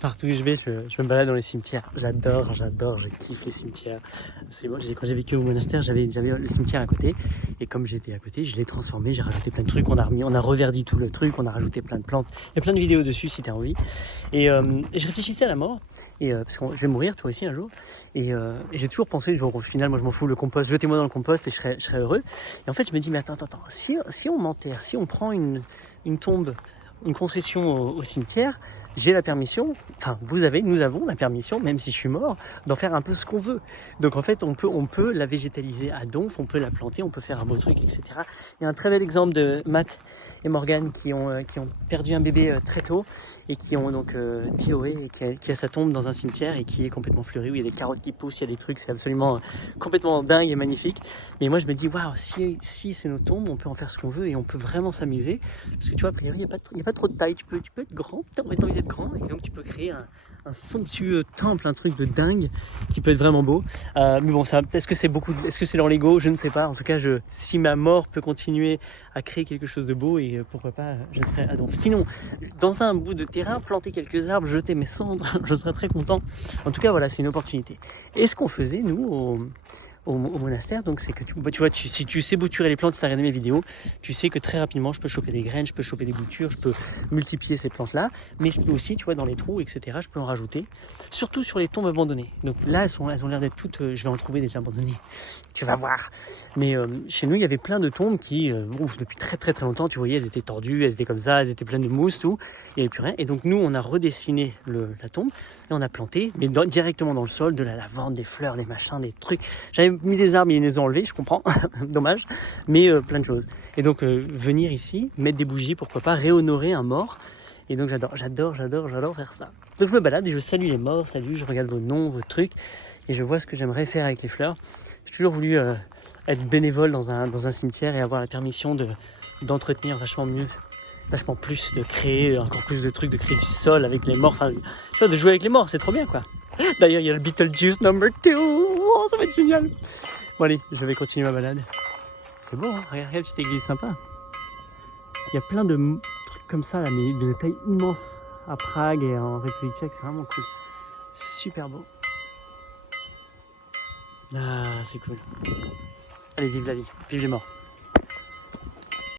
Partout où je vais, je me balade dans les cimetières. J'adore, je kiffe les cimetières. Absolument. Quand j'ai vécu au monastère, j'avais le cimetière à côté. Et comme j'étais à côté, je l'ai transformé, j'ai rajouté plein de trucs, on a reverdi tout le truc, on a rajouté plein de plantes. Il y a plein de vidéos dessus si t'as envie. Et je réfléchissais à la mort, parce que je vais mourir toi aussi un jour. Et j'ai toujours pensé, genre, au final, moi je m'en fous, le compost, jetez-moi dans le compost et je serais heureux. Et en fait, je me dis, mais attends, si on m'enterre, si on prend une tombe, une concession au cimetière, j'ai la permission, enfin nous avons la permission, même si je suis mort, d'en faire un peu ce qu'on veut. Donc en fait, on peut la végétaliser à donf, on peut la planter, on peut faire un beau truc, etc. Il y a un très bel exemple de Matt et Morgan qui ont perdu un bébé très tôt et qui ont donc Chioé, qui a sa tombe dans un cimetière et qui est complètement fleuri, où il y a des carottes qui poussent, il y a des trucs, c'est absolument complètement dingue et magnifique. Mais moi je me dis, waouh, si c'est nos tombes, on peut en faire ce qu'on veut et on peut vraiment s'amuser. Parce que tu vois, a priori, il n'y a pas trop de taille, tu peux être grand, t'as envie d'être grand, et donc tu peux créer un somptueux temple, un truc de dingue qui peut être vraiment beau. Mais bon, est-ce que c'est leur Lego? Je ne sais pas. En tout cas, si ma mort peut continuer à créer quelque chose de beau, et pourquoi pas, je serais à donf. Sinon, dans un bout de terrain, planter quelques arbres, jeter mes cendres, je serais très content. En tout cas, voilà, c'est une opportunité. Et ce qu'on faisait, nous, au monastère, donc c'est que tu vois, si tu sais bouturer les plantes, si tu as regardé mes vidéos, tu sais que très rapidement je peux choper des graines, je peux choper des boutures, je peux multiplier ces plantes là, mais je peux aussi, tu vois, dans les trous, etc., je peux en rajouter, surtout sur les tombes abandonnées. Donc là elles ont l'air d'être toutes, je vais en trouver des abandonnées, tu vas voir. Mais chez nous il y avait plein de tombes qui, depuis très très très longtemps, tu voyais, elles étaient tordues, elles étaient comme ça, elles étaient pleines de mousse, tout, il n'y avait plus rien. Et donc nous on a redessiné la tombe et on a planté, mais directement dans le sol, de la lavande, des fleurs, des machins, des trucs. J'avais mis des arbres, ils les ont enlevés, je comprends, dommage, mais plein de choses. Et donc venir ici, mettre des bougies, pourquoi pas, réhonorer un mort. Et donc j'adore faire ça. Donc je me balade et je salue les morts, je regarde vos noms, vos trucs, et je vois ce que j'aimerais faire avec les fleurs. J'ai toujours voulu être bénévole dans un cimetière et avoir la permission d'entretenir vachement mieux, vachement plus, de créer encore plus de trucs, de créer du sol avec les morts, enfin, tu vois, de jouer avec les morts, c'est trop bien quoi. D'ailleurs, il y a le Beetlejuice number 2, oh, ça va être génial. Bon allez, je vais continuer ma balade. C'est beau, hein, regarde, petite église sympa. Il y a plein de trucs comme ça là, mais de taille immense à Prague et en République tchèque, c'est vraiment cool. C'est super beau. Ah, c'est cool. Allez, vive la vie, vive les morts.